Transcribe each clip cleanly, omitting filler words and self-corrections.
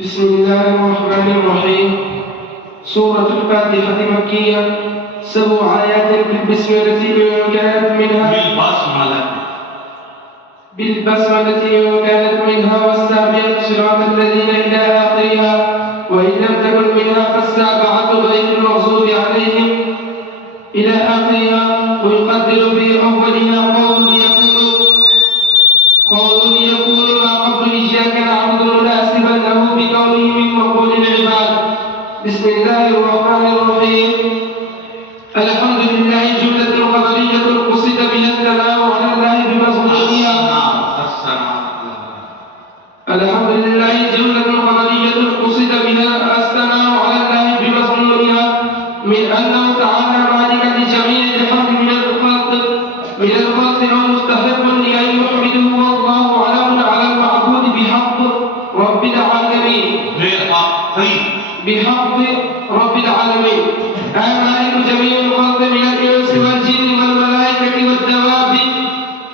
بسم الله الرحمن الرحيم. سورة الفاتحة مكية، 7 آيات بالبسملة إن كانت منها والسابعة صراط الذين إلى آخرها، وإن لم تكن منها فالسابعة غير المغضوب عليهم إلى آخرها. ويقدر في أولها قول يكون ما قبل إياك نعبد مناسبا له بقوله من مقول العباد. بسم الله الرحمن الرحيم. الحمد لله جملة خبرية قصد بها الثناء على الله بمظهورها. الحمد لله جملة خبرية قصد بها الثناء على الله بمظهورها، من أنه تعالى مالك لجميع الحمد من الخلق ومستحق لأن يحمده، والله علم على المعبود بحق رب العالمين. مالك جميع الخلق من الإنس والجن والملائكة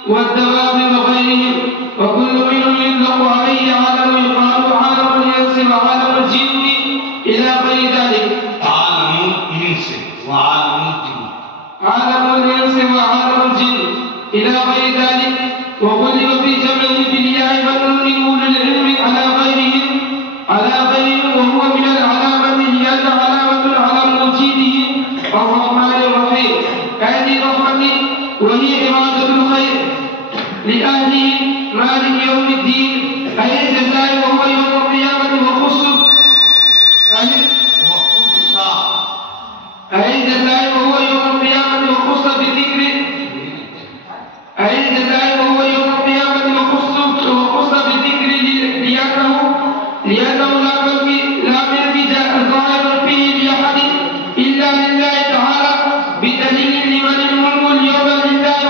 والدواب وغيرهم، وكل منهم يطلق عليه عالم، يقال عالم الإنس وعالم الجن إلى غير ذلك. عالم الإنس وعالم الجن إلى غير ذلك. وغلب في جمعه بالياء والنون أولي العلم على غيرهم، وهو من العلامة، هي العلامة على موجوده الرحمن الرحيم. هذه رحمته وهي إرادة الخير لأهله مالك يوم الدين، أي الجزاء وهو يوم القيامة وخص بالذكر لأنه لا ملك ظاهر فيه لأحد إلا لله تعالى، بدليل لمن الملك اليوم لله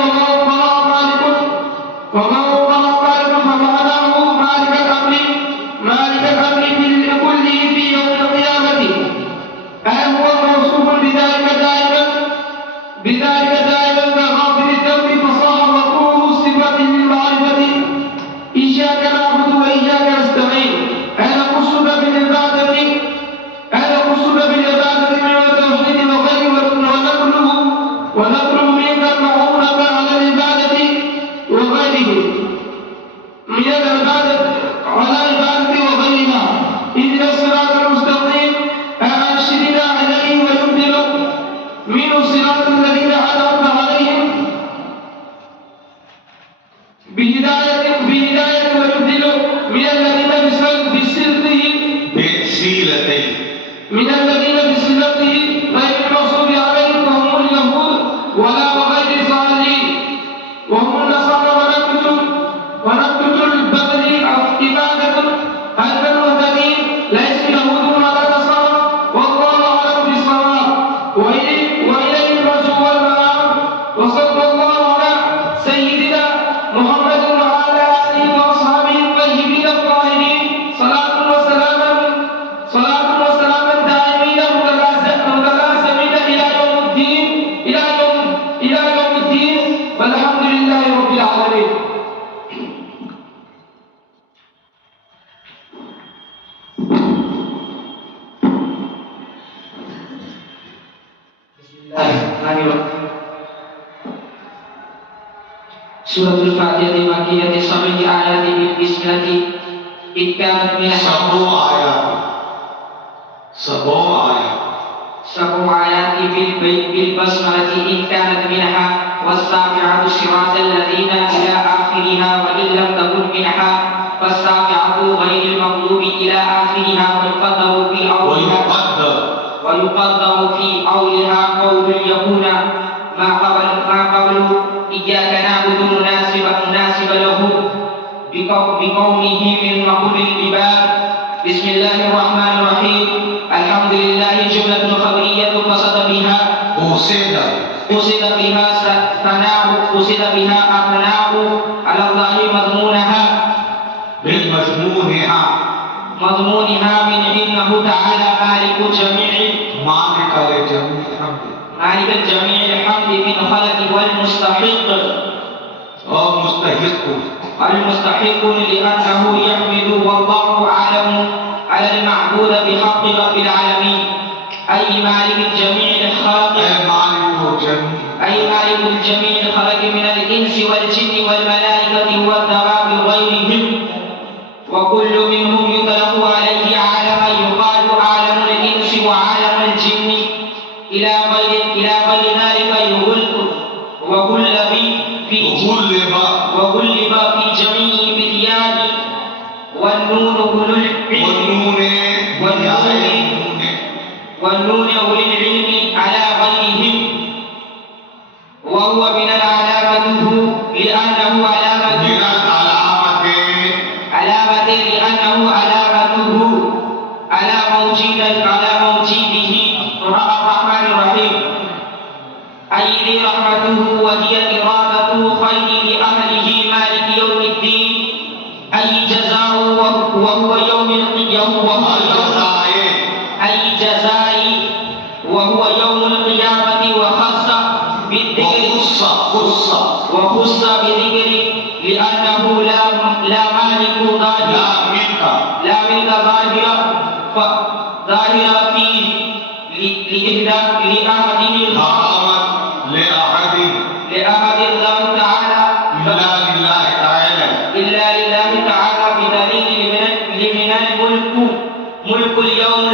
وما وقع خالق فمعناه مالك الأمر كله في يوم القيامة. هو موصوف بذلك دائما كغافر الذنب، فصاح مطلوبه صفة للمعرفة. إياك نعبد وإياك نستعين. هذا قصد بالعبادة من التوحيد وغيره، ونطلب منك المعونة على العبادة وغيره على عبادة وغيرها. إذن الصراط المستقيم أرشدنا عليه ويبدل منه صراط الذين أنعمت عليهم بهداية ويبدل من الذين بصلته غير المغضوب عليهم وهم اليهود ولا وغير الضالين، وهم النصارى. ونكتة البدر عبادة المهتدين، ليس يهود ولا نصارى، والله أعلم بالصواب. وإليه الرجوع والمآب. وصلى الله على سيدنا محمد وعلى آله وأصحابه الطيبين الطاهرين، صلاة وسلاما دائمين متلازمين إلى يوم الدين، والحمد لله رب العالمين. سورة الفاتحة مكية، 7 آيات بالبسملة إن كانت من 7 آيات بالبسملة إن كانت منها، والسابعة صراط الذين إلى آخرها، وإن لم تكن منها فالسابعة غير المغضوب إلى آخرها. ويقدر في أولها قول يكون ما قبل إياك نعبد مناسب له بقوله من مقول العباد. بسم الله الرحمن الرحيم. الحمد لله جملة خبرية قصد بها الثناء على الله مضمونها من إنه تعالى مالك جميع الحمد من خلق والمستحق المستحق لأنه يحمد، والله أعلم على المعبود بحق رب العالمين أي مالك الجميع الخلق من الإنس والجن والملائكة والدواب وغيرهم وكل منهم يطلق عليه عالما يقال عالم الإنس وعالم الجن إلى غير ذلك يغلق وغلب في جميع بالياء والنون أولو العلم على غيرهم وهو من علامته لأنه علامته على موجوده الرحمن الرحيم أي لي رحمته وهي إرادة خير لأهله مالك يوم الدين أي جزاء وهو يوم وهو يوم القيامة وخص بذكر لأنه لا مالك ظاهر فيه لأحد الله تعالى إلا لله تعالى بدليل لمن ملك اليوم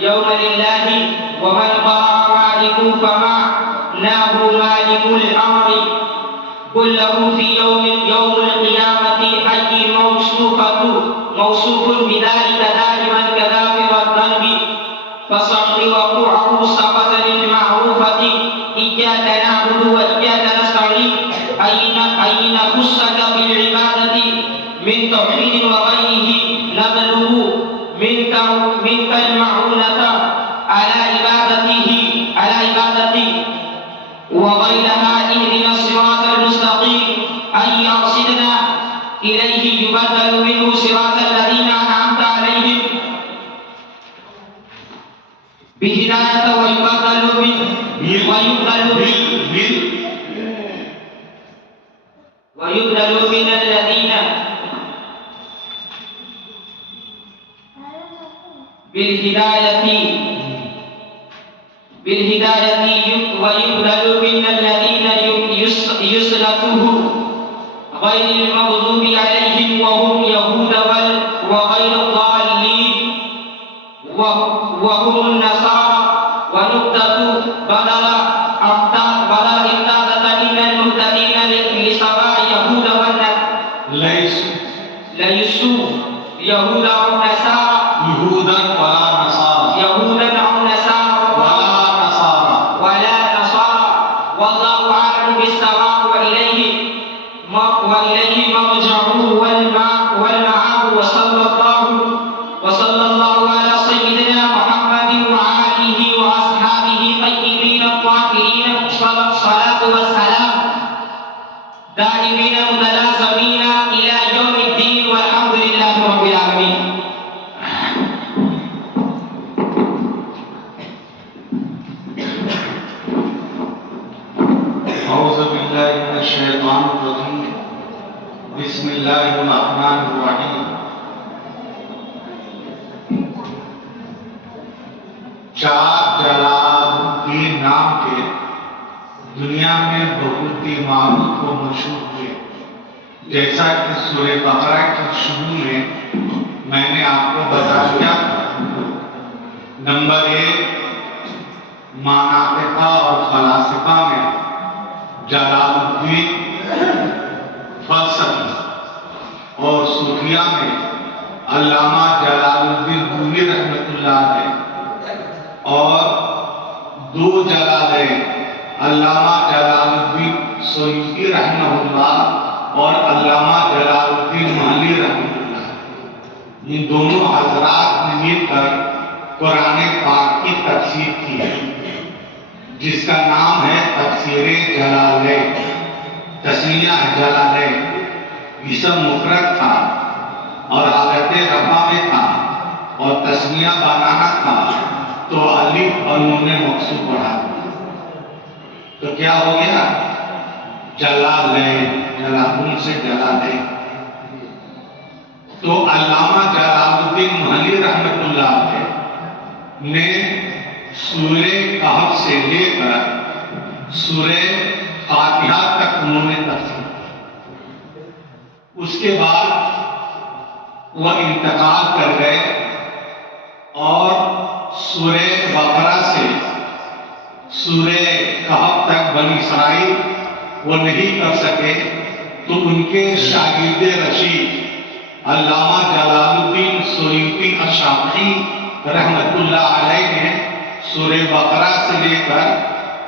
يوم لله ومن قرأ مالك فمعناه مالك الأمر كله في يوم القيامة أي موصوف بذلك دائما كغافر الذنب فصح وقوعه صفة للمعروفة إياك نعبد وإياك نستعين أي نخصك بالعبادة من توحيد وغيره نبلغ منك المعونة على عبادته وغيرها اهدنا الصراط المستقيم أي يرشدنا إليه يبدل منه صراط الذين أنعمت عليهم بهداية ويبدل من الذين بالهداية ويبدل من الذين يسلطه غير المغضوب عليهم وهم يهود وغير الضالين وهم النصارى ونقطة بدل امتازة إن المهتدين لسواء يهود ليسوا يهود أو نصارى ولا نصارى والله أعلم بالصواب وإليه مرجعه والمعاب وصلى الله على سيدنا محمد وآله وأصحابه طيبين الطاهرين الصلاة والسلام دائمين متلازمين إلى يوم الدين والحمد لله رب العالمين. أعوذ بالله من الشيطان الرجيم بسم الله الرحمن الرحيم. چار جلال الدین نام کے دنیا میں بہت ہی معروف و مشہور ہوئے. جیسا کہ سورہ بقرہ کے شروع میں نے آپ کو بتا دیا. نمبر 1 مناطقہ اور فلاسفہ میں جلال الدین فلسفی اور صوفیہ میں علامہ جلال الدین رومی رحمۃ اللہ علیہ اور 2 جلالیں علامہ جلال الدین سیوطی رحمہ اللہ اور علامہ جلال الدین مالی رحمہ اللہ. ان دونوں حضرات نے مل کر قرآن پاک کی تفسیر کی ہے جس کا نام ہے تفسیر جلالین. تسمیہ جلالین اسم مفرد تھا اور حالت رفع میں تھا اور تسمیہ بنانا تھا تو الف اور نون مقصور پڑھا. تو کیا ہو گیا؟ جلالین. جلالین سے جلالین. مالی رحمت اللہ علیہ نے سورہ کہف سے لے کر سورہ فاتحہ تک انہوں نے تفسیر کی۔ اس کے بعد وہ انتقال کر گئے اور سورہ بقرہ سے سورہ کہف تک بنی اسرائیل وہ نہیں کر سکے، تو ان کے شاگرد رشید علامہ جلال الدین سیوطی الشافعی رحمت اللہ علیہ نے سورہ بقرہ سے لے کر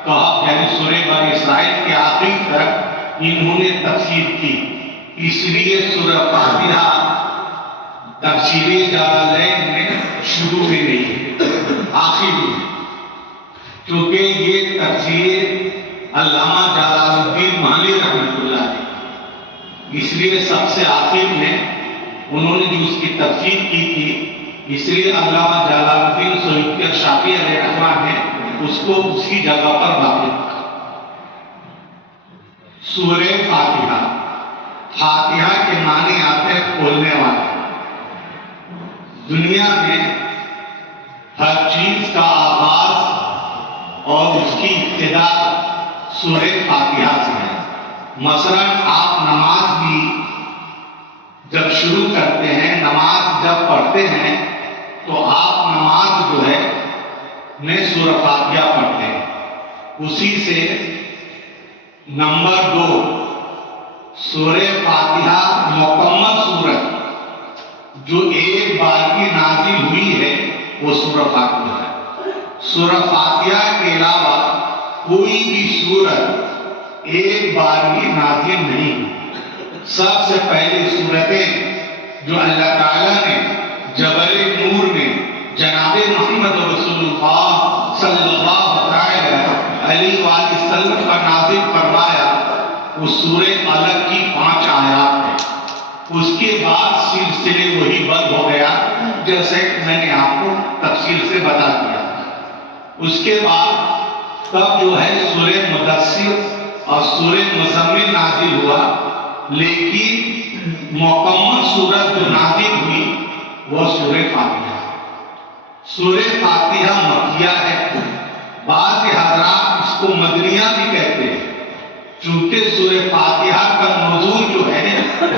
کہف یعنی سورہ بنی اسرائیل کے آخر تک انہوں نے تفسیر کی۔ اس لیے سورہ فاتحہ تفسیر جلالین میں شروع میں نہیں، آخر میں، کیونکہ یہ تفسیر علامہ جلال الدین مالی رحمت اللہ علیہ، اس لیے سب سے آخر میں انہوں نے جو اس کی تفسیر کی تھی، اس لیے علامہ جلال الدین سیوطی الشافعی علیہ رحمہ نے اس کو اسی جگہ پر باقی رکھا۔ سورہ فاتحہ، فاتحہ کے معنی آتے ہیں کھولنے والا۔ دنیا میں ہر چیز کا آغاز اور اس کی ابتدا سورہ فاتحہ سے ہے۔ مثلا آپ نماز بھی جب شروع کرتے ہیں، نماز جب پڑھتے ہیں تو آپ نماز جو ہے میں سورہ فاتحہ پڑھتے ہیں۔ اسی سے نمبر 2 سورہ فاتحہ مکمل سورت جو ایک بار کی نازل ہوئی ہے وہ سورہ فاتحہ ہے۔ سورہ فاتحہ کے علاوہ کوئی بھی سورت ایک بار بھی نازل نہیں ہوئی۔ سب سے پہلی سورتیں جو اللہ تعالیٰ نے جبل نور میں جناب محمد رسول اللہ صلی اللہ علیہ وآلہ وسلم کا نازل فرمایا، وہ سورہ الگ کی 5 آیات ہے۔ اس کے بعد سلسلے وہی بند ہو گیا، جیسے میں نے آپ کو تفصیل سے بتا دیا۔ اس کے بعد تب جو ہے سورہ مدثر اور سورہ مزمل نازل ہوا، لیکن مکمل سورت جو نازل ہوئی وہ سورہ فاتحہ۔ سورہ فاتحہ مکیہ ہے، بعض حضرات اس کو مدنیہ بھی کہتے ہیں، چونکہ سورہ فاتحہ کا نزول جو ہے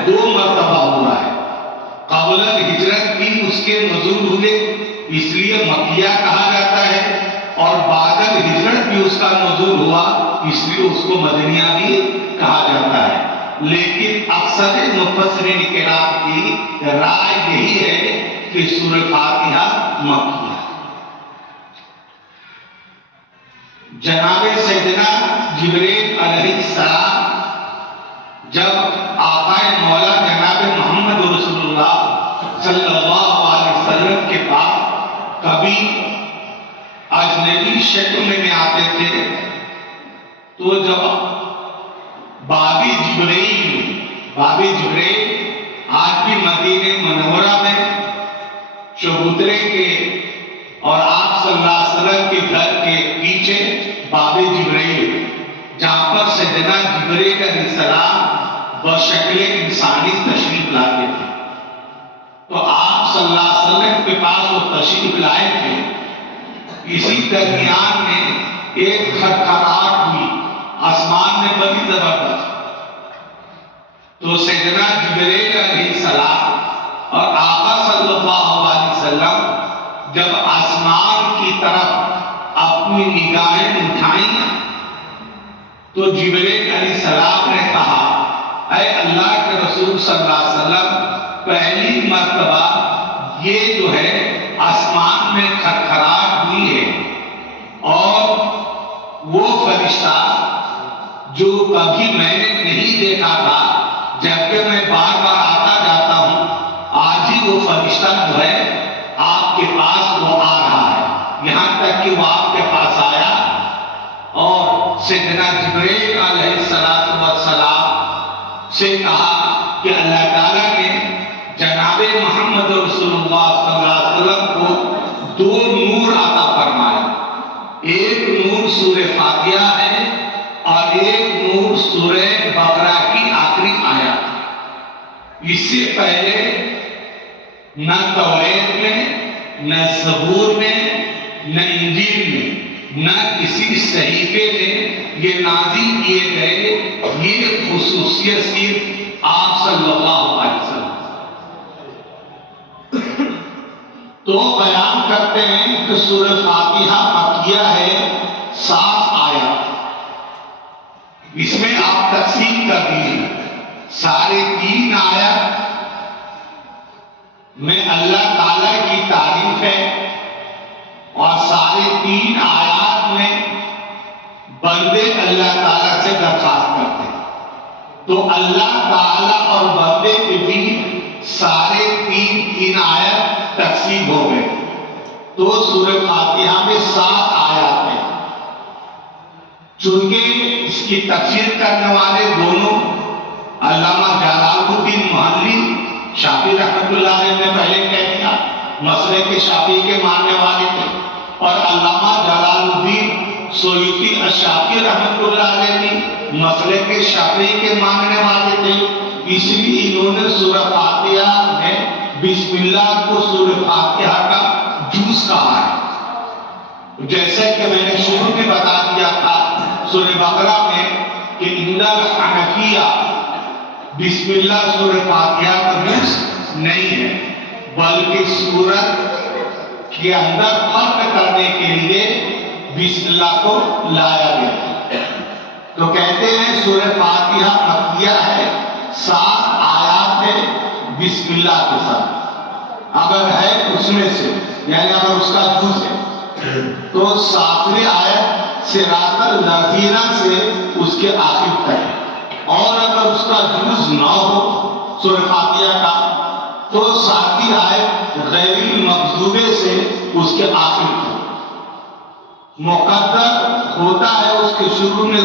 2 مرتبہ ہوا ہے۔ قبل الہجرت بھی اس کے نزول ہوئے، اس لیے مکیہ کہا جاتا ہے، اور بعد الہجرت بھی اس کا نزول ہوا، اس لیے اس کو مدنیہ بھی کہا جاتا ہے۔ لیکن اکثر مفسرین کرام کی رائے یہی ہے کہ سورہ فاتحہ مکیہ ہے۔ جناب سیدنا جبریل علیہ السلام جب آقا مولا جناب محمد رسول اللہ صلی اللہ علیہ وسلم کے پاس کبھی اجنبی شکل میں آتے تھے، تو جب باب جبریل آج بھی مدینہ منورہ میں چبوترے کے اور آپ صلی اللہ علیہ وسلم کے گھر کے پیچھے باب جبریل، جہاں پر سیدنا جبریل علیہ السلام بشکل انسانی تشریف لاتے تھے، تو آپ صلی اللہ علیہ وسلم کے پاس وہ تشریف لائے تھے۔ اسی درمیان میں ایک کھڑکھڑاہٹ ہوئی آسمان میں بڑی زبردست، تو سیدنا جبریل علیہ السلام اور آقا صلی اللہ علیہ وسلم جب آسمان کی طرف اپنی نگاہیں اٹھائیں تو جبریل علیہ السلام نے کہا، اے اللہ کے رسول صلی اللہ علیہ وسلم، پہلی مرتبہ یہ جو ہے آسمان میں کھڑکھڑاہٹ ہوئی ہے، اور وہ فرشتہ جو کبھی میں نے نہیں دیکھا تھا، جبکہ میں بار بار آتا جاتا ہوں، آج ہی وہ فرشتہ جو ہے آپ کے پاس وہ آ رہا ہے، یہاں تک کہ وہ آپ کے پاس آیا اور سیدنا جبریل علیہ السلام سے کہا کہ اللہ تعالیٰ نے جناب محمد رسول اللہ صلی اللہ علیہ وسلم کو 2 نور عطا فرمائے، ایک نور سورہ فاتحہ ہے اور ایک نور سورہ بقرہ کی آخری آیات۔ اس سے پہلے نہ توریت میں نہ زبور میں، نہ انجیل میں، نہ کسی صحیفے میں یہ نازل کیے گئے. یہ خصوصیت صرف آپ صلی اللہ علیہ وسلم. تو بیان کرتے ہیں کہ سورہ فاتحہ مکیہ ہے، 7 آیات. اس میں آپ تقسیم کر دیجیے. 3.5 آیات میں اللہ تعالی کی تعریف ہے، اور 3.5 آیات میں بندے اللہ تعالیٰ سے درخواست کرتے ہیں. تو اللہ تعالیٰ اور بندے کے بیچ 3.5 آیات تقسیم ہو گئے. تو سورہ فاتحہ میں 7 آیات ہیں. چونکہ اس کی تفسیر کرنے والے دونوں علامہ جلال الدین محلی شافعی رحمۃ اللہ علیہ نے پہلے کہہ دیا، مسئلے کے شافعی کے ماننے والے تھے، اور علامہ جلال الدین سیوطی الشافعی رحمۃ اللہ علیہ بھی مسئلے کے شافعی کے ماننے والے تھے. اس لیے انہوں نے سورہ فاتحہ میں بسم اللہ کو سورہ فاتحہ کا جز کہا ہے. جیسے کہ میں نے شروع میں بتا دیا تھا سورہ بقرہ میں کہ ان الحنفیہ بسم اللہ سورہ فاتحہ کا جز نہیں ہے، بلکہ سورت کے اندر فرق کرنے کے لیے بسم اللہ کو لایا گیا. تو کہتے ہیں سورہ فاتحہ مکیہ ہے، 7 آیات ہے بسم اللہ کے ساتھ. اگر ہے اس میں سے، یعنی اگر اس کا جز ہے تو 7ویں آیت سے راستہ نذیرہ سے اس کے آخر تک، اور اگر اس کا جز نہ ہو سورہ فاتحہ کا تو 7ویں آیت غیر المغضوبہ سے اس کے آخر تک. مقدر ہوتا ہے اس کے شروع میں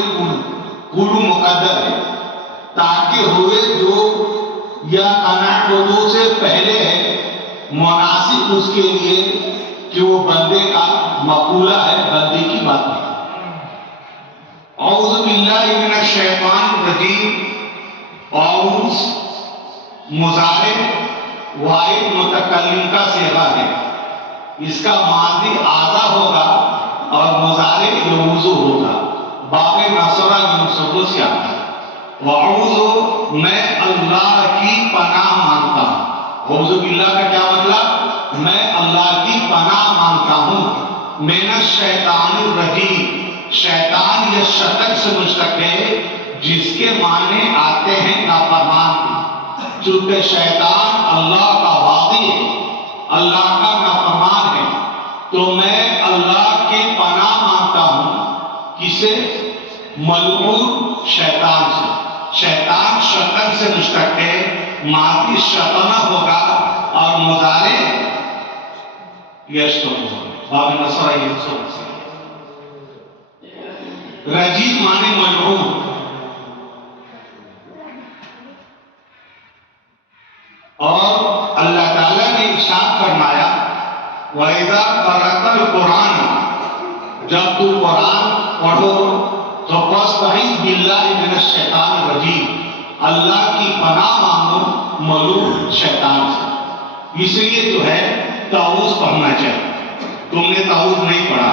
قولو مقدر ہے، تاکہ ہوئے جو یا قناعت وضو سے پہلے ہے مناسب اس کے لیے کہ وہ بندے کا مقولہ ہے، بندے کی بات ہے. اعوذ باللہ من الشیطان الرجیم. اعوذ مضارع واحد متکلم کا صیغہ ہے. اس کا ماضی آزا ہوگا اور مضارع یعوذ ہوگا. باب نصرہ ینصر سے آتا ہے. وَأَعُوذُ میں اللہ کی پناہ مانگتا ہوں. اعوذ باللہ کا کیا مطلب؟ میں اللہ کی پناہ مانگتا ہوں. من الشیطان الرجیم. شیطان یا شیطان سے مشتق ہے جس کے معنی آتے ہیں نافرمان. چونکہ شیطان اللہ کا باغی ہے، اللہ کا نافرمان ہے، تو میں اللہ کی پناہ مانگتا ہوں. کسے؟ ملعون شیطان سے. شیطان شیطان سے مشتق ہے، ماضی شیطانہ ہوگا اور مضارع یشتم ہوگا. باب نصرہ ینصر سے. رجیم معنی ملعون. اور اللہ تعالیٰ نے ارشاد فرمایا وَإِذَا قَرَأْتَ الْقُرْآنَ، جب تو قرآن پڑھو تو فَاسْتَعِذْ بِاللَّهِ مِنَ الشَّيْطَانِ الرَّجِيمِ، اللہ کی پناہ مانگو ملعون شیطان سے. اس لیے جو ہے تعوذ پڑھنا چاہیے. تم نے تعوذ نہیں پڑھا،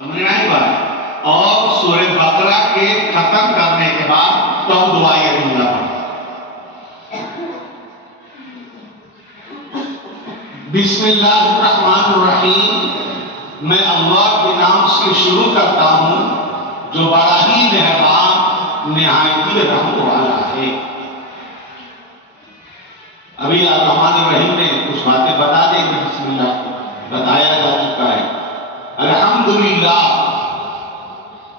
سمجھ میں آئی بات؟ اور سورہ بقرہ کے ختم کرنے کے بعد تو دعائیں دوں گا. بسم اللہ الرحمن الرحیم. میں اللہ کے نام سے شروع کرتا ہوں جو بڑا ہی مہربان نہایت ہی رحم والا ہے. ابھی الرحمن الرحیم نے کچھ باتیں بتا دیں گے. بسم اللہ بتایا جا چکا ہے. الحمدللہ،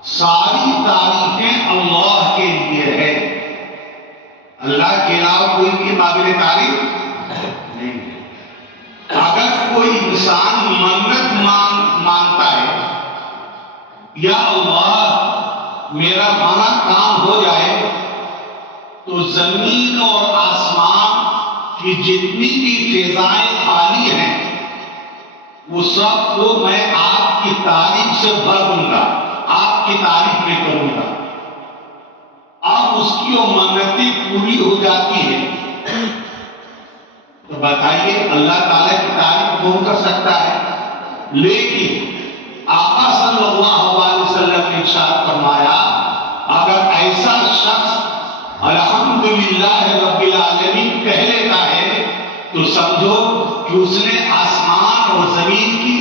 ساری تعریفیں اللہ کے لیے ہے. اللہ کے علاوہ کوئی بھی قابل تعریف نہیں ہے. اگر کوئی انسان منت مانتا ہے یا اللہ میرا فلاں کام ہو جائے، تو زمین اور آسمان کی جتنی بھی فضائیں خالی ہیں وہ سب کو میں آپ کی تعریف سے بھر دوں گا، آپ کی تعریف میں کروں گا. اب اس کی وہ منتیں پوری ہو جاتی ہے تو بتائیے اللہ تعالیٰ کی تعریف کون کر سکتا ہے؟ لیکن آقا صلی اللہ علیہ وسلم نے ارشاد فرمایا اگر ایسا شخص الحمدللہ رب العالمین کہہ لیتا ہے تو سمجھو کہ اس نے آسمان اور زمین کی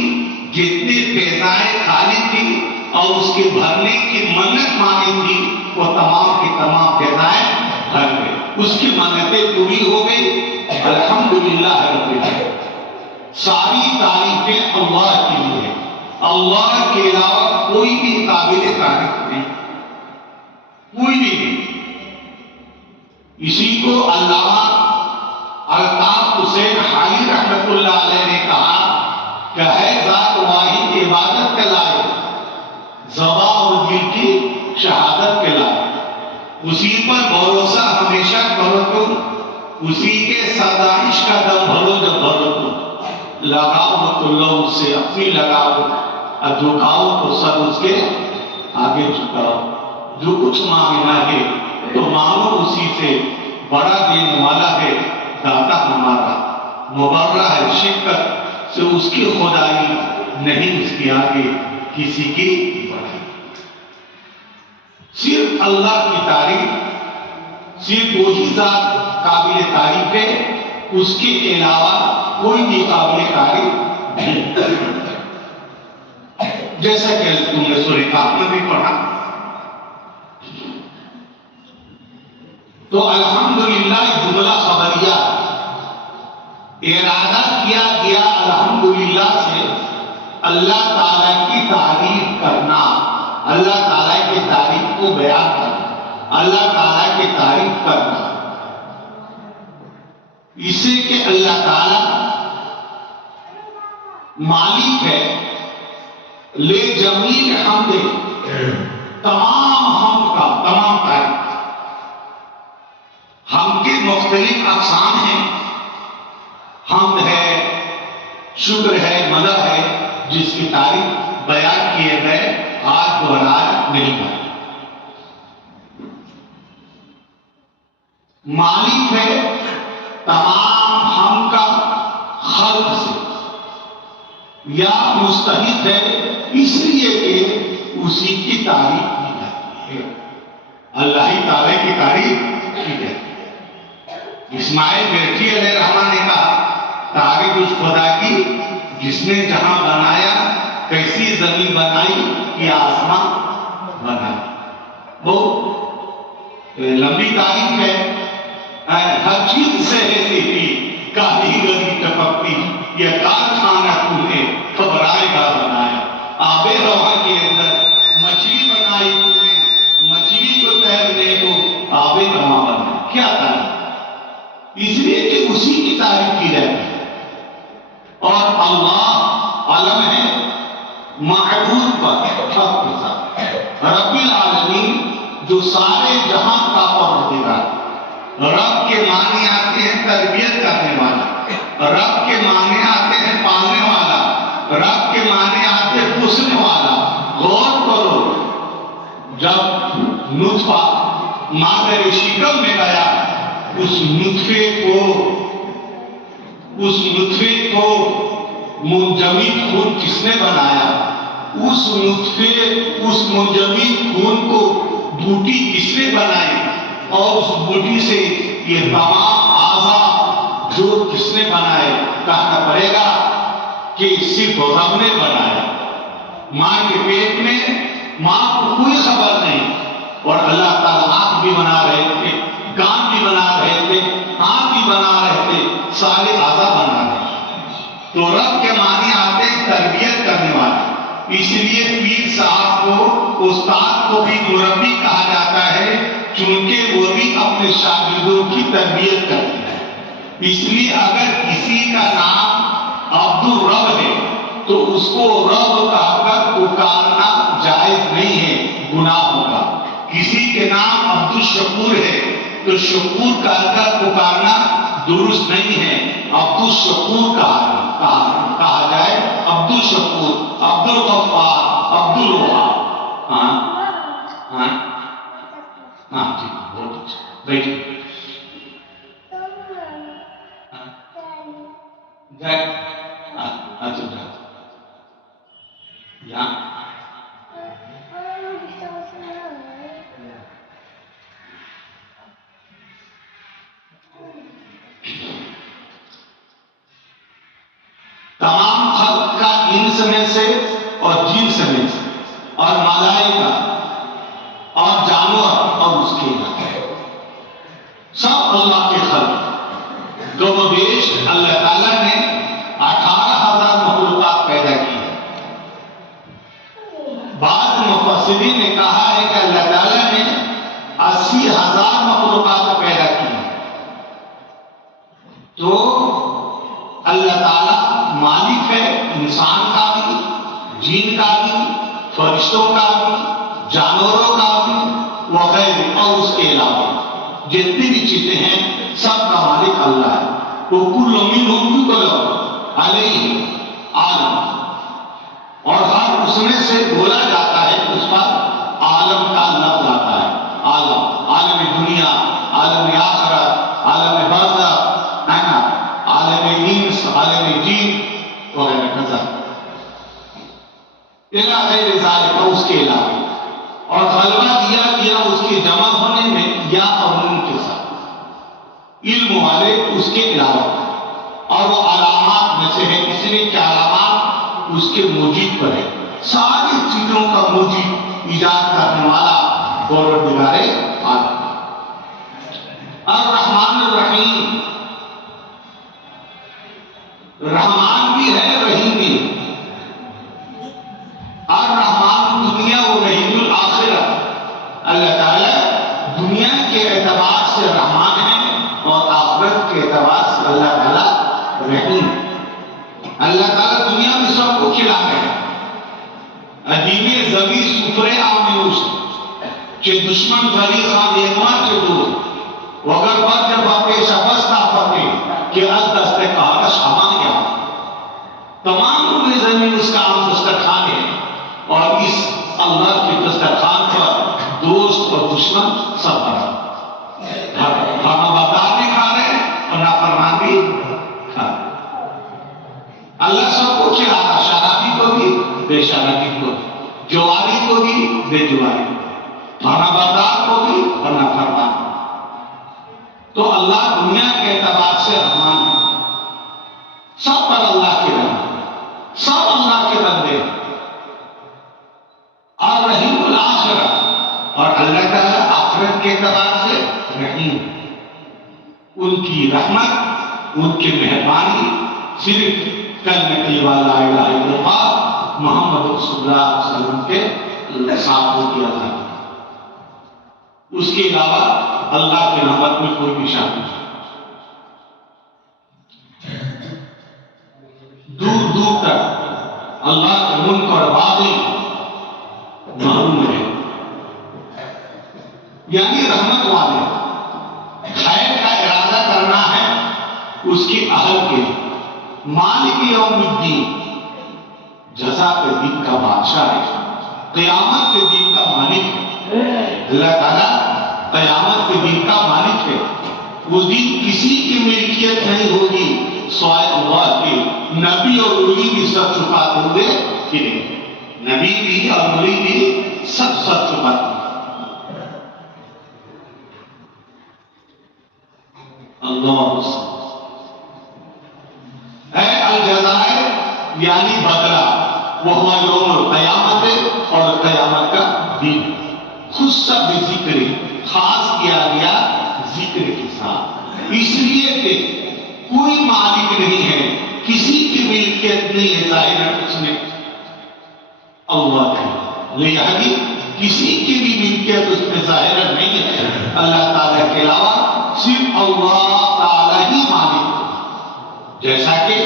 جتنی فضائیں خالی تھی اور اس کے بھرنے کی منت مانی تھی وہ تمام کی تمام فضائیں بھر گئی، اس کی منتیں پوری ہو گئی۔ الحمدللہ رب العالمین، ساری تعریفیں اللہ کے لیے، اللہ کے علاوہ کوئی بھی قابل تعریف نہیں، کوئی بھی نہیں۔ اسی کو علامہ الطاف حسین حالی رحمت اللہ علیہ نے کہا کہ ہے ذات واحد عبادت کے لائق، زبان اور دل کی شہادت کے لائق، اسی پر بھروسہ ہمیشہ کرو تم، اسی کے سرزنش کا دم بھرو جب بھرو تم، لگاؤ تو لو اس سے اپنی لگاؤ، اور جھکاؤ تو سر اس کے آگے جھکاؤ، جو کچھ مانگنا ہے تو مانگو اسی سے، بڑا دینے والا ہے داتا ہمارا، مبرہ ہے شکر سے اس کی خدائی، نہیں اس کے آگے کسی کی بڑائی۔ صرف اللہ کی تعریف، صرف وہی ذات قابل تعریف ہے، اس کے علاوہ کوئی بھی قابل تعریف نہیں۔ جیسا کہ تم نے سورہ کاف میں بھی پڑھا، تو الحمدللہ جملہ خبریہ ارادہ کیا گیا الحمدللہ سے اللہ تعالیٰ کی تعریف کرنا، اللہ تعالیٰ کی تعریف کو بیان کرنا، اللہ تعالیٰ کی تعریف کرنا، اسے کہ اللہ تعالیٰ مالک ہے، لے جمیل حمد، تمام حمد کا تمام تعریف، حمد کے مختلف اقسام ہیں، حمد ہے، شکر ہے، مدح ہے، جس کی تعریف بیان کیے گئے، آج دہرایا نہیں گیا۔ مالک ہے تمام حمد کا خلق سے، یا مستحق ہے اس لیے کہ اسی کی تعریف کی جاتی ہے، اللہ ہی تعالیٰ کی تعریف کی جاتی ہے۔ اسماعیل بیٹی علیہ الرحمہ نے کہا تعریف اس خدا کی جس نے جہاں بنایا، کیسی زمین بنائی کہ آسمان بنایا، وہ لمبی تعریف ہے، ہر چیز سے ایسی تھی، کالی گلی ٹپکتی، یہ کارخانہ تو نے خبرائے گا بنایا، آب رواں کے اندر مچھلی بنائی تو نے، مچھلی کو تیرنے کو آب رواں بنایا، کیا تعریف؟ اس لیے کہ اسی کی تعریف کی جاتی ہے، اور اللہ علم ہے معبود پر حق کے ساتھ، رب العالمین جو سارے جہاں کا پروردگار۔ رب کے معنی آتے ہیں تربیت کرنے والا، رب کے معنی آتے ہیں پالنے والا، رب کے معنی آتے ہیں پوسنے والا۔ غور کرو، جب نطفہ مادر شکم میں گیا، اس نطفے کو منجمد خون کس نے بنایا؟ اس منجمد خون کو بوٹی کس نے بنائی؟ اور اس بوٹی سے یہ تمام اعضاء جو کس نے بنائے؟ کہنا پڑے گا کہ صرف رب نے بنایا۔ ماں کے پیٹ میں ماں کو کوئی خبر نہیں، اور اللہ تعالیٰ آنکھ بھی بنا رہے تھے، کان بھی بنا رہے تھے، ہاتھ بھی بنا رہے تھے، سارے اعضاء بنا رہے تھے۔ تو رب کے معنی آتے ہیں تربیت کرنے والا، اس لیے پیر صاحب کو، استاد کو بھی مربی کہا جاتا ہے، چونکہ وہ بھی اپنے شاگردوں کی تربیت کرتے ہیں۔ اس لیے اگر کسی کا نام عبد الرب ہے تو اس کو رب کہا کر پکارنا جائز نہیں ہے، گناہ ہوگا۔ کسی کے نام عبد الشکور ہے تو شکور کہہ کر پکارنا درست نہیں ہے، عبد الشکور کہا جائے، عبد الشکور، عبد الغفار، عبد الوہاب۔ ہاں ٹھیک، بہت اچھا، بیٹھیے۔ تمام خلق کا انس میں سے اور جنس میں سے اور ملائکہ اور جانور اور اس کے علاقے سب اللہ کے خلق کم و بیش اللہ تعالیٰ نے 18,000 مخلوقات پیدا کی ہے. بعض مفسرین نے کہا ہے کہ اللہ تعالیٰ نے 80,000 مخلوقات پیدا کی ہے. تو اللہ تعالیٰ مالک ہے انسان کا بھی، جن کا بھی، فرشتوں کا بھی، جانوروں کا بھی وغیرہ اور اس کے علاوہ جتنی بھی چیزیں ہیں سب کا مالک اللہ ہے. وہ کل منہم علیہ عالم، اور ہر اس میں سے بولا جاتا ہے اس پر عالم کا لفظ آتا ہے. عالم، عالم دنیا، عالم آخرت، عالم برزخ، ہے نا، عالم انس، عالم جن وغیرہ کذا غیر ذالک اس کے علاوہ. اور غلبہ دیا گیا اس کے جمع ہونے میں یا اور ان کے ساتھ علم والے اس کے علاوہ. اور وہ علامات میں سے ہے، اس لیے کہ علامات اس کے موجود پر ہے. ساری چیزوں کا موجود ایجاد کرنے والا پروردگار عالم. الرحمن الرحیم، رحمان بھی ہے رحیم بھی. الرحمن دنیا و رحیم الآخرت، اللہ تعالیٰ دنیا کے اعتبار سے رحمان ہے اور آخرت کے اعتبار سے اللہ تعالیٰ رحیم. اللہ تعالیٰ دنیا میں سب کو کھلا ہے. ادیمی زبی سفرے آمیوز چے دشمن بری خان ایمان چے دور وگر بر جب باپے شبستا پتے کہ از دستے کہا شما گیا. تمام روح زمین اس کا عام دسترخوان ہے، اور اس اللہ کے دسترخوان پر دوست اور دشمن سب پر کھانا بردار بھی کھا رہے ہیں اور نافرمان بھی کھا رہے ہیں. اللہ سب کو کھلا رہا، شرابی کو بھی، بے شرابی کو بھی، جواری کو بھی، بے جواری کو، کھانا بردار کو بھی اور نافرمان. تو اللہ دنیا کے اعتبار سے رحمان ہے. سب پر اللہ کے رحم، سب اللہ کے بندے. اور رحیم الآخرت، اور اللہ تعالیٰ آخرت کے اعتبار سے رحیم. ان کی رحمت، ان کی مہربانی صرف کلمہ لا الہ الا اللہ محمد رسول اللہ صلی اللہ علیہ وسلم کے ساتھ ہو کیا تھا. اس کے علاوہ اللہ کی رحمت میں کوئی بھی شامل نہیں. دور دور تک اللہ کے ملک اور باغی محروم ہے. یعنی رحمت والے خیر کا ارادہ کرنا ہے اس کے اہل کے. مالک یوم الدین، جزا کے دن کا بادشاہ ہے، قیامت کے دن کا مالک ہے. اللہ تعالیٰ قیامت کے دن کا مالک ہے. اس دن کسی کی ملکیت نہیں ہوگی سوائے اللہ کے. نبی اور ولی بھی سب چھپاتے ہوئے پھریں گے. نبی بھی اور ولی بھی سب چھپاتے ہوئے. اللہ اے الجزائر یعنی بدلہ، وہ یوم القیامت اور قیامت کا دن. خود سب ذکر خاص کیا گیا ذکر کے ساتھ، اس لیے کہ کوئی مالک نہیں ہے، کسی کی ملکیت نہیں ہے ظاہر ہے اس میں اللہ کی. لہذا کسی کی بھی ملکیت اس میں ظاہر نہیں ہے. اللہ تعالیٰ کے علاوہ صرف اللہ تعالیٰ ہی مالک ہے. جیسا کہ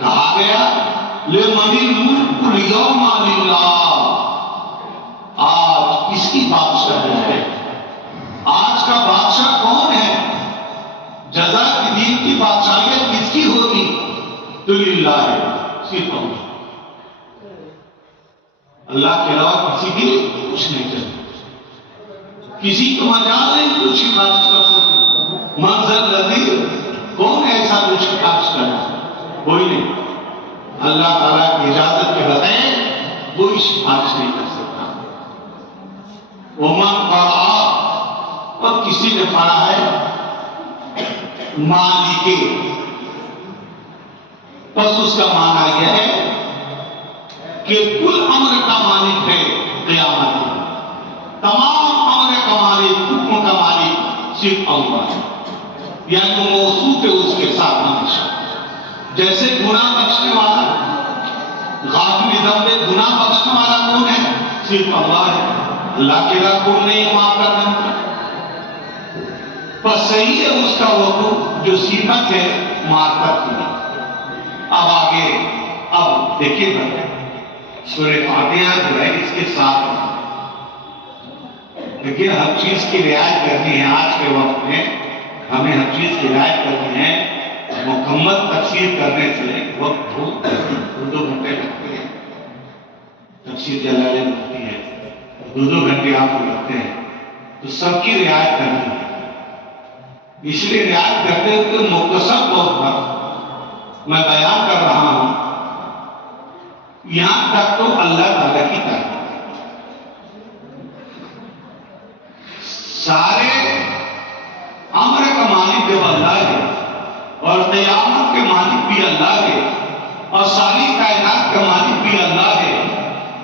کہا گیا لمن الملک اليوم للہ، آج کس کی بادشاہ ہے؟ آج کا بادشاہ کون ہے؟ جزا کے دن کی بادشاہیت کس کی ہوگی؟ تو للہ ہے، صرف اللہ. اللہ کے علاوہ کسی کی کچھ نہیں چاہیے. کسی کو مجال نہیں کچھ سفارش کر سکتے. منظر لذیذ کون ایسا کچھ سفارش کرنا؟ کوئی نہیں. اللہ تعالیٰ کی اجازت کے بغیر کوئی سفارش نہیں کر سکتا. ومن قرأ، اور کسی نے پڑھا ہے مالک، بس اس کا معنی یہ ہے کہ کل امر کا مالک ہے قیامت میں. تمام امر کا مالک، حکم کا مالک صرف اللہ ہے. یعنی موصوف ہے اس کے ساتھ ہمیشہ. جیسے گناہ بخشنے والا، غافل ذنب گناہ بخشنے والا کون ہے؟ صرف اللہ ہے. اللہ کے علاوہ کون نہیں معاف کرنے کا. بس صحیح ہے اس کا حکم جو صفت ہے معرفت کی. اب آگے اب دیکھیے بھائی سورہ فاتحہ جو ہے اس کے ساتھ دیکھیے ہر چیز کی رعایت کرنی ہے. آج کے وقت میں ہمیں ہر چیز کی رعایت کرنی ہے. مکمل تفسیر کرنے سے وقت دو گھنٹے لگتے ہیں. تفسیر جلالین ہوتی ہے دو گھنٹے آپ کو لگتے ہیں. تو سب کی رعایت کرنی ہے. اس لیے رعایت کرتے ہوئے مختصر طور پر میں بیان کر رہا ہوں. یہاں تک تو اللہ تعالیٰ کی تعریف. سارے امر کا مالک جب اللہ ہے اور قیامت کے مالک بھی اللہ ہے اور ساری کائنات کا مالک بھی اللہ ہے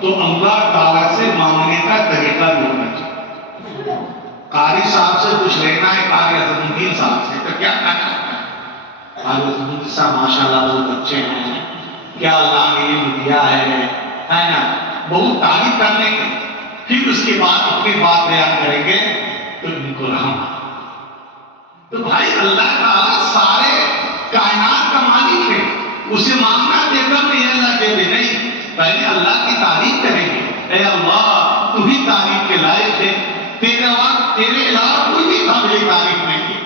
تو اللہ تعالیٰ سے مانگنے کا طریقہ بھی ہونا چاہیے. قاری صاحب سے کچھ لینا ہے قاری اعظم الدین صاحب سے تو کیا کہنا ہے؟ قاری اعظم الدین صاحب ماشاءاللہ بہت اچھے ہیں، کیا اللہ نے یہ دیا ہے نا. بہت تعریف کرنے کے پھر اس کے بعد اپنی بات بیان کریں گے تو ان کو رحم. تو بھائی اللہ تعالیٰ سارے کائنات کا مالک ہے. اسے مانگنا دیتا نہیں اللہ کہتے نہیں، پہلے اللہ کی تعریف کریں گے. اے اللہ تو ہی تعریف کے لائق ہے. تیرے علاوہ کوئی بھی قابل تعریف نہیں ہے.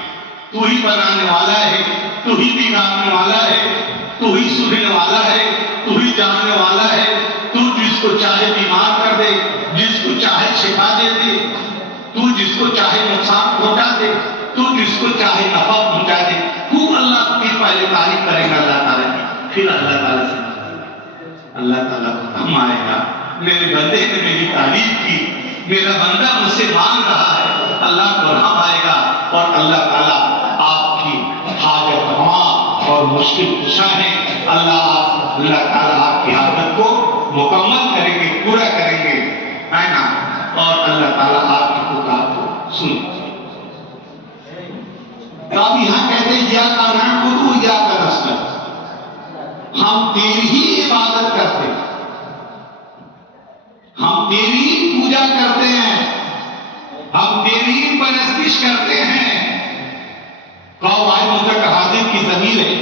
تو ہی بنانے والا ہے، تو ہی بگاڑنے والا ہے، تو ہی سننے والا ہے، تو ہی جاننے والا ہے. تو جس کو چاہے بیمار کر دے، جس کو چاہے شفا دے دے، تو جس کو چاہے نقصان پہنچا دے، تو جس کو چاہے نفع پہنچا دے. خوب اللہ کی پہلے تعریف کرے گا اللہ تعالیٰ کی، پھر اللہ تعالیٰ سے اللہ تعالیٰ کو ہم آئے گا میرے بندے نے میری تعریف کی، میرا بندہ مجھ سے مانگ رہا ہے. اللہ کو رحم آئے گا اور اللہ تعالیٰ آپ کی حاجت روا اور مشکل کشا ہے. اللہ تعالیٰ آپ کی حاجت کو مکمل کریں گے، پورا کریں گے ہے نا. اور اللہ تعالیٰ آپ کی پکار کو سن. اب یہاں کہتے ہیں یا کا نعبد یا کا نستعین، ہم تیری ہی عبادت کرتے ہیں، ہم تیری پوجا کرتے ہیں، ہم تیری پرستش کرتے ہیں. کہو آج مطلق حاضر کی ضمیر ہے،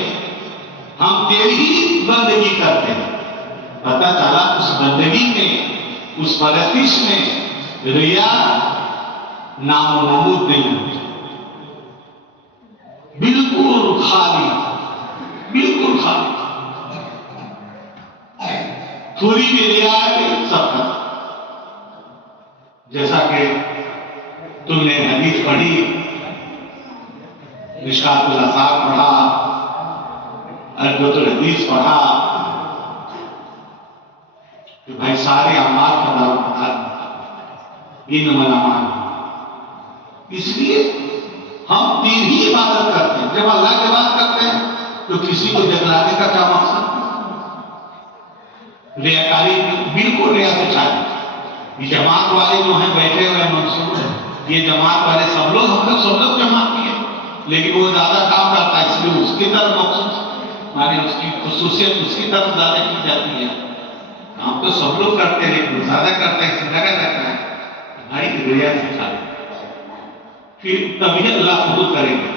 ہم تیری ہی بندگی کرتے ہیں. پتہ چلا اس بندگی میں، اس پرستش میں ریا نام و نمود نہیں ہوتی. بالکل خالی، بالکل خالی. تھوڑی بھی ریا ہے سب کا. جیسا کہ تم نے حدیث پڑھی، مشکات الاثار پڑھا، اربط الحدیث پڑھا کہ بھائی سارے اعمال کا دار انما الاعمال. اس لیے ہم تین ہی عبادت کرتے ہیں. جب اللہ کی بات کرتے ہیں تو کسی کو جگلانے کا کیا مقصد؟ ریاکاری بالکل ریا سے چھاڑی. یہ جماعت والے جو ہیں بیٹھے ہوئے منصوب ہیں، یہ جماعت والے سب لوگ جماعت کیے، لیکن وہ زیادہ کام کرتا ہے اس لیے اس کی طرف مخصوص مانے اس کی خصوصیت اس کی طرف زیادہ کی جاتی ہے. کام تو سب لوگ کرتے ہیں لیکن زیادہ کرتے ہیں، لگا جاتا ہے بھائی ریا سے چھاڑی. پھر تبھی اللہ قبول کریں گے.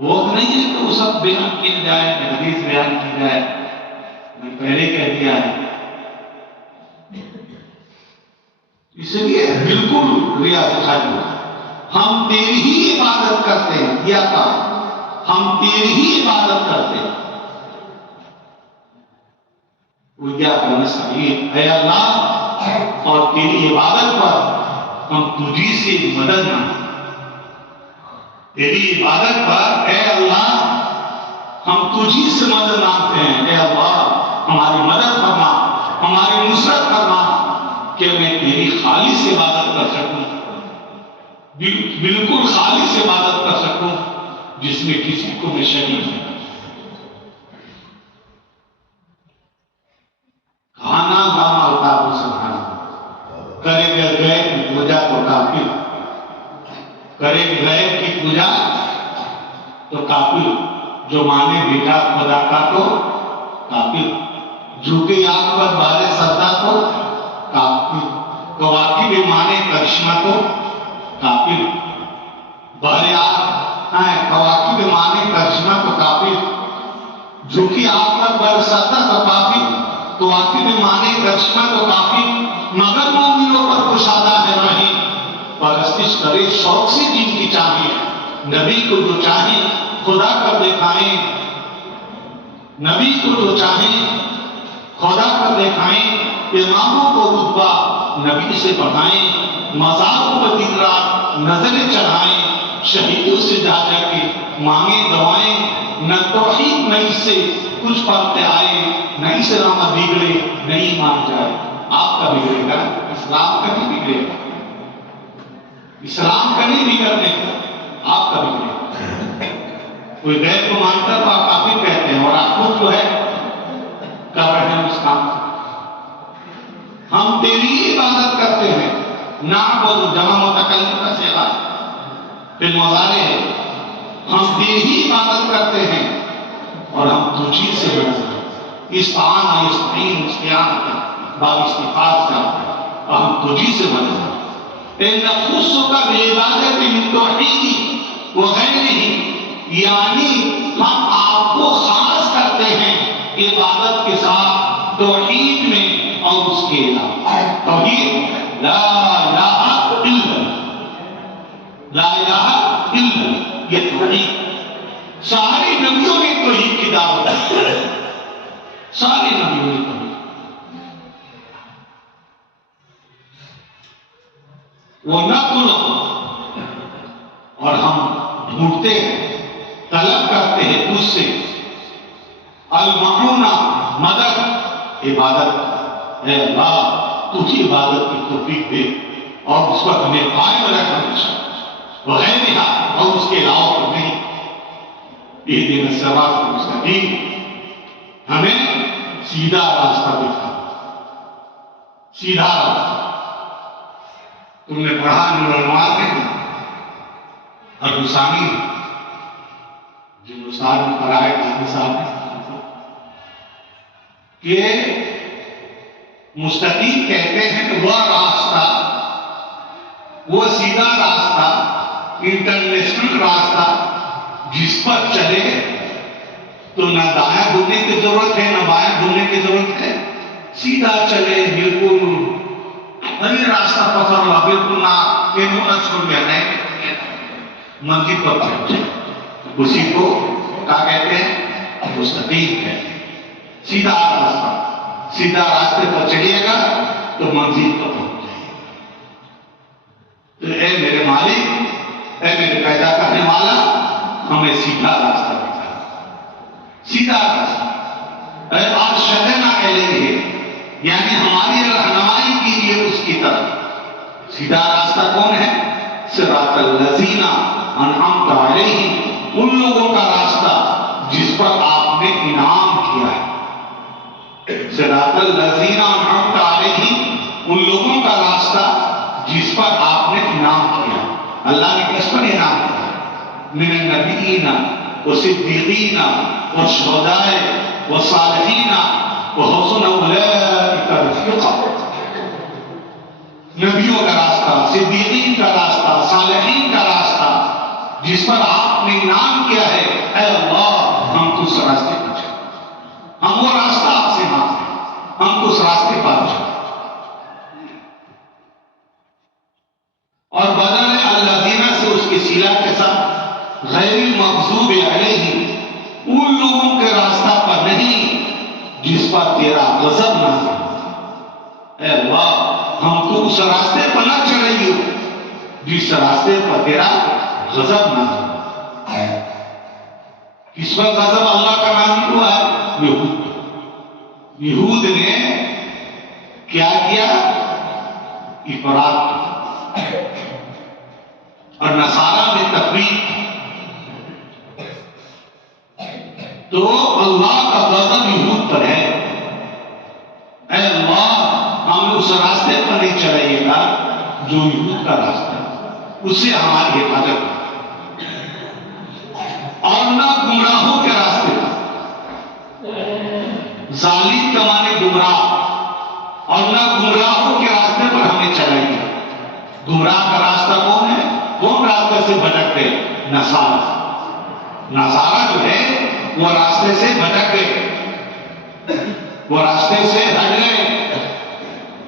وقت نہیں ہے تو وہ سب بیان کیا جائے، حدیث بیان کی جائے. میں پہلے کہہ دیا ہے. اس لیے بالکل ریا سے خالی ہو. ہم تیری ہی عبادت کرتے ہیں، یا کا ہم تیری ہی عبادت کرتے ہیں. وہ کیا کرنا چاہیے اے اللہ، اور تیری عبادت پر ہم تجھی سے مدد مانگتے. تیری عبادت پر اے اللہ ہم تجھ تجھی سے مدد مانگتے ہیں، اے اللہ ہماری مدد فرما، ہماری نصرت فرما کہ میں تیری خالص عبادت کر سکوں، بالکل خالص عبادت کر سکوں جس میں کسی کو میں شریک نہیں۔ کھانا گانا ہوتا ہے سبحان کرے گئے غیب کی پوجا تو کافر، کرے گئے کی پوجا تو کافر، جو مانے بیٹا خدا کا تو کافر، جھوکے آنکھ پر بارے سجدہ تو کافر، کواکب مانے کرشمہ تو کافر، بارے کواکب مانے کرشمہ تو کافر، جھوکی آنکھ پر بارے سجدہ تو کافر، کواکب مانے کرشمہ تو کافر، مگر مومنوں پر کشادہ ہے نہیں، پرستش کرے شوق سے جن کی چاہیے، نبی کو جو چاہے خدا کر دکھائیں، نبی کو جو چاہیں خدا کر دکھائیں، اماموں کو رتبہ نبی سے بڑھائیں، مزاروں پر دن رات نظریں چڑھائیں، شہیدوں سے جا جا کے مانگیں دعائیں، نہ توحید نہیں سے کچھ فرق آئے، نہیں سے راما بگڑے نہیں مان جائے۔ آپ کا بگڑے گا، اسلام کا نہیں بگڑے گا، اسلام کا نہیں بگڑنے کا، آپ کا بگڑے گا۔ کوئی غیر کو مانتا تو آپ کافر کہتے ہیں، اور آپ خود جو ہے کر رہے ہیں اس کام سے۔ ہم تیری عبادت کرتے ہیں، نعبد جمع متکلم کا صیغہ پھر مضارع ہے، ہم تیری عبادت کرتے ہیں اور ہم تجھی سے بڑھتے ہیں۔ استعان یستعین استعان کا باب استفاد کا، اور ہم تجھی سے بڑھتے ہیں۔ نخصک بعبادت من توحید وغیرہ، یعنی ہم آپ کو خاص کرتے ہیں عبادت کے ساتھ توحید میں اور اس کے علاوہ توحید لا الہ الا اللہ، لا الہ الا اللہ، یہ توحید۔ سارے نبیوں نے توحید کی دعوت دی، سارے نبیوں نے توحید، وہ نہ اور ہم ڈھونڈتے ہیں، طلب کرتے ہیں تجھ سے المعونہ مدد، عبادت، اے اللہ تجھی عبادت کی توفیق دے اور اس پر ہمیں قائم رکھ ہمیشہ، وغیرہ اور اس کے علاوہ پر نہیں۔ اہدنا الصراط المستقیم، ہمیں سیدھا راستہ دکھا، سیدھا راستہ۔ تم نے پڑھا نور الانوار میں ابو ثانی جو استاد نے پڑھا ہے قاضی صاحب نے کہ مستقیم کہتے ہیں وہ راستہ، وہ سیدھا راستہ، انٹرنیشنل راستہ جس پر چلے تو نہ دائیں گھومنے کی ضرورت ہے نہ بائیں گھومنے کی ضرورت ہے، سیدھا چلے بالکل وہی راستہ پکڑ لو، بالکل نہ نہ چھوڑ گیا، نہیں منزل پر پہنچے، اسی کو کیا کہتے ہیں؟ مستقیم کہتے ہیں، سیدھا راستہ، سیدھا راستے پر چلیے گا تو منزل پر پہنچ جائے گا۔ تو اے میرے مالک، اے میرے پیدا کرنے والا، ہمیں سیدھا راستہ بتا، سیدھا راستہ، اے ارشدنا الیہ، یعنی ہماری رہنمائی کیجیے اس کی طرف۔ سیدھا راستہ کون ہے؟ صراط الذین انعمت علیہم، ان لوگوں کا راستہ جس پر آپ نے انعام کیا ہے۔ صراط الذین انعمت علیہم، ان لوگوں کا راستہ جس پر آپ نے انعام کیا۔ اللہ نے کس پر انعام کیا؟ من النبیین والصدیقین والشہداء والصالحین وحسن اولئک رفیقا۔ نبیوں کا راستہ، صدیقین کا راستہ، صالحین کا راستہ جس پر آپ نے انعام کیا ہے، اے اللہ ہم کو اس راستے پر چلیں، ہم وہ راستہ آپ سے مانگتے ہیں، ہم کو اس راستے پر چلیں۔ اور بدل الذین سے اس کے صلہ کے ساتھ غیر المغضوب علیہم، ان لوگوں کے راستہ پر نہیں جس پر تیرا غضب نازل ہو۔ اے اللہ ہم کو اس راستے پر نہ چڑھائیے جس راستے پر تیرا غضب نازل ہو۔ کس پر غضب؟ اللہ کا نام یہود نے کیا کیا؟ افراط کی، اور نصارہ نے تفریق کی۔ تو اللہ کا غضب یہود پر ہے، اے اللہ ہم اس راستے پر نہیں چلائیے گا جو یہود کا راستہ ہے، اس سے ہماری حفاظت ہے، اور نہ گمراہوں کے راستے پر، ظالم کا معنی گمراہ، اور نہ گمراہوں کے راستے پر ہمیں چلائیے۔ گمراہ کا راستہ کون ہے؟ کون راستے سے بھٹک گئے؟ نصارہ۔ نصارہ جو ہے وہ راستے سے بھٹک گئے، وہ راستے سے ہٹ گئے،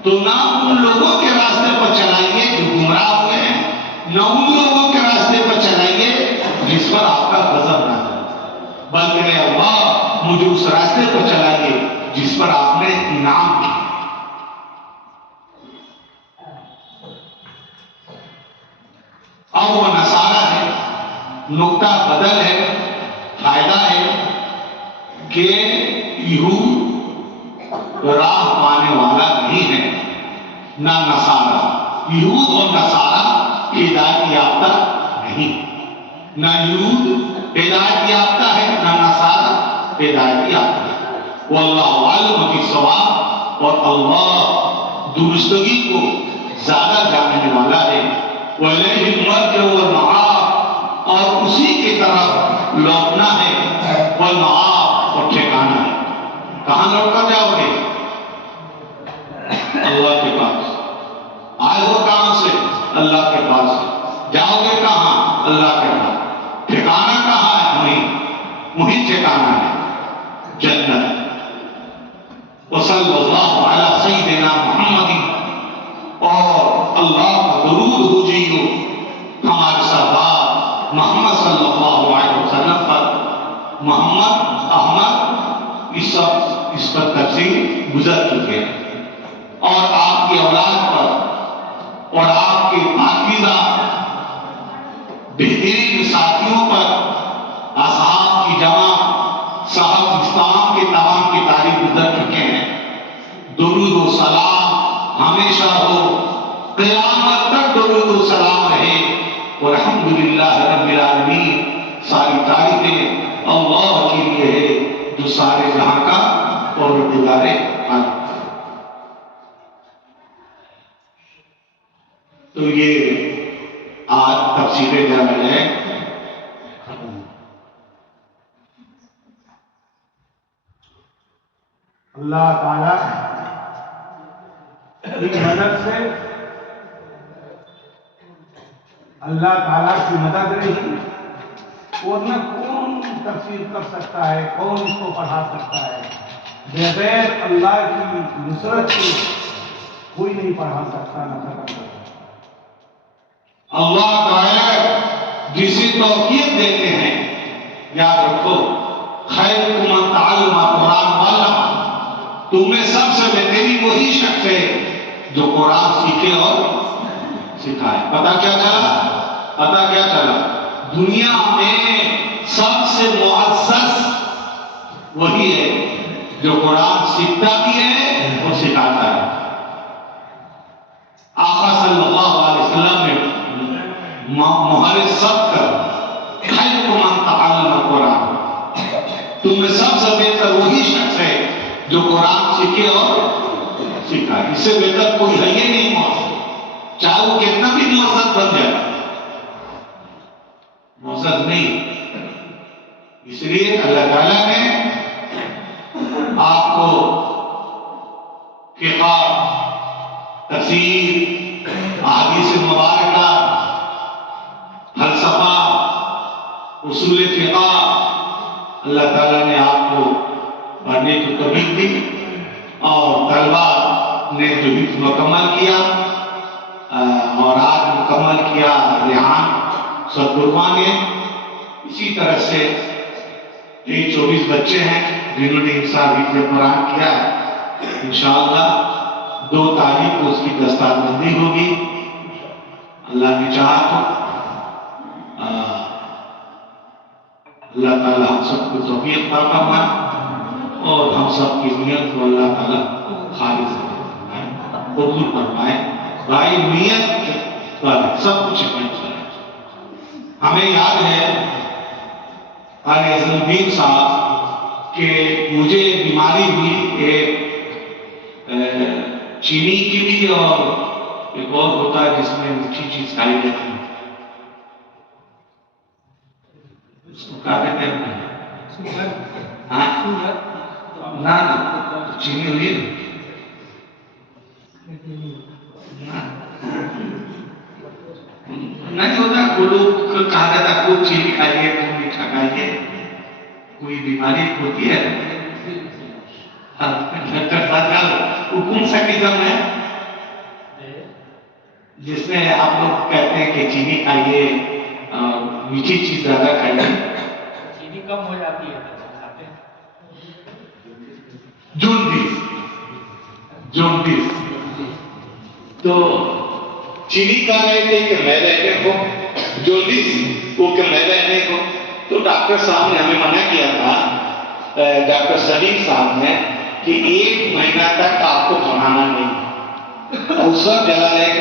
تو نہ ان لوگوں کے راستے پر چلائیے جو گمراہ ہوئے ہیں، نہ ان لوگوں کے راستے پر چلائیے جس پر آپ کا غضب نہ ہو، بلکہ اللہ مجھے اس راستے پر چلائیے جس پر آپ نے انعام کیا۔ اب وہ نصارہ ہے، نقطہ بدل ہے، فائدہ ہے کہ یہود راہ پانے والا نہیں ہے، نہ نصارہ۔ یہود اور نصارہ ہدایت یافتہ نہیں، نہ یہود ہدایت یافتہ ہے، نہ نصارہ ہدایت یافتہ ہے۔ واللہ عالم بالصواب، اور اللہ درستگی کو زیادہ جاننے والا ہے۔ وَإِلَيْهِ الْمَرْجِعُ وَالْمَآبُ، اور اسی کی طرف لوٹنا ہے، والمآب، اور ٹھکانا ہے۔ کہاں لوٹ کر جاؤ گے؟ اللہ کے پاس۔ آئے ہو کہاں سے؟ اللہ کے پاس۔ جاؤ گے کہاں؟ اللہ کے پاس۔ ٹھکانا کہاں ہے؟ وہی ٹھکانا ہے، جنت۔ وصلی اللہ علی سیدنا محمد، اور اللہ کا درود ہو جائیو ہمارے سردار محمد صلی اللہ علیہ وسلم پر۔ محمد، احمد، اس پر تفصیل گزر چکے ہیں، اور آپ کی اولاد پر، اور آپ کے پاکیزہ بہترین ساتھیوں پر، اصحاب کی جماعت، صاحب اسلام کے تمام کی تاریخ گزر چکے ہیں۔ درود و سلام ہمیشہ ہو، قیامت تک درود و سلام رہے، اور الحمدللہ رب العالمین۔ ساری تعریفیں اللہ کے لیے ہے جو سارے جہاں کا پروردگار عالم۔ تو یہ آج تفسیر جامع ہے۔ اللہ تعالیٰ کی مدد سے، اللہ تعالیٰ کی مدد رہی، ورنہ کون تفسیر کر سکتا ہے، کون اس کو پڑھا سکتا ہے؟ بغیر اللہ کی نصرت کے کوئی نہیں پڑھا سکتا، نہ ختم کر سکتا۔ اللہ تعالیٰ جسے توفیق دیتے ہیں، یاد رکھو، خیرکم من تعلم قرآن وعلم، تم میں سب سے بہترین وہی شخص ہے جو قرآن سیکھے اور سکھائے۔ پتہ کیا چلا؟ دنیا میں سب سے معزز وہی ہے جو قرآن سیکھتا بھی ہے اور سکھاتا ہے۔ آقا صلی اللہ علیہ وسلم نے مہر سب کر، خیرکم من تعلم قرآن، تم میں سب سے بہتر وہی شخص ہے جو قرآن سیکھے اور سکھائے۔ اس سے بہتر کوئی ہے ہی نہیں معزز، چاہے وہ کتنا بھی معزز بن جائے، معزز نہیں۔ اس لیے اللہ تعالیٰ نے آپ کو فقہ، تفسیر، احادیث مبارکہ، فلسفہ، اصول فقہ، اللہ تعالیٰ نے آپ کو پڑھنے کی توفیق دی، اور طلبہ نے جو حفظ مکمل کیا اور آج مکمل کیا ریحان ستروا نے، اسی طرح سے 24 بچے ہیں جنہوں نے حفظ قرآن کیا ہے۔ انشاءاللہ 2 تاریخ کو اس کی دستاویزی ہوگی، اللہ نے چاہا تو۔ اللہ تعالیٰ ہم سب کو توفیق عطا فرمائے۔ اور ہم سب کی نیت کو اللہ تعالیٰ خالص قبول فرمائے. بھائی نیت پر سب کچھ پہنچ جائے. ہمیں یاد ہے عزیز الدین صاحب کہ مجھے بیماری ہوئی کہ چینی کی بھی اور ایک اور ہوتا ہے جس میں میٹھی چیز کھائی جاتی ہے، اس کو کیا کہتے ہیں؟ نہ چینی ہوئی نہیں ہوتا. لوگ کہا جاتا ہے کوئی چینی کھائیے کوئی میٹھا کھائیے، کوئی بیماری ہوتی ہے. حکم سا قسم ہے جس میں آپ لوگ کہتے ہیں کہ چینی کھائیے، میٹھی چیز زیادہ کھائیے. چینی کم ہو جاتی ہے جونڈس. تو چینی کا رہے تھے کہ میں رہنے کو، جونڈس وہ کہ میں رہنے کو. تو ڈاکٹر صاحب نے ہمیں منع کیا تھا، ڈاکٹر سلیم صاحب نے، کہ 1 مہینہ تک آپ کو کھانا نہیں. اور اس وقت جلا رہے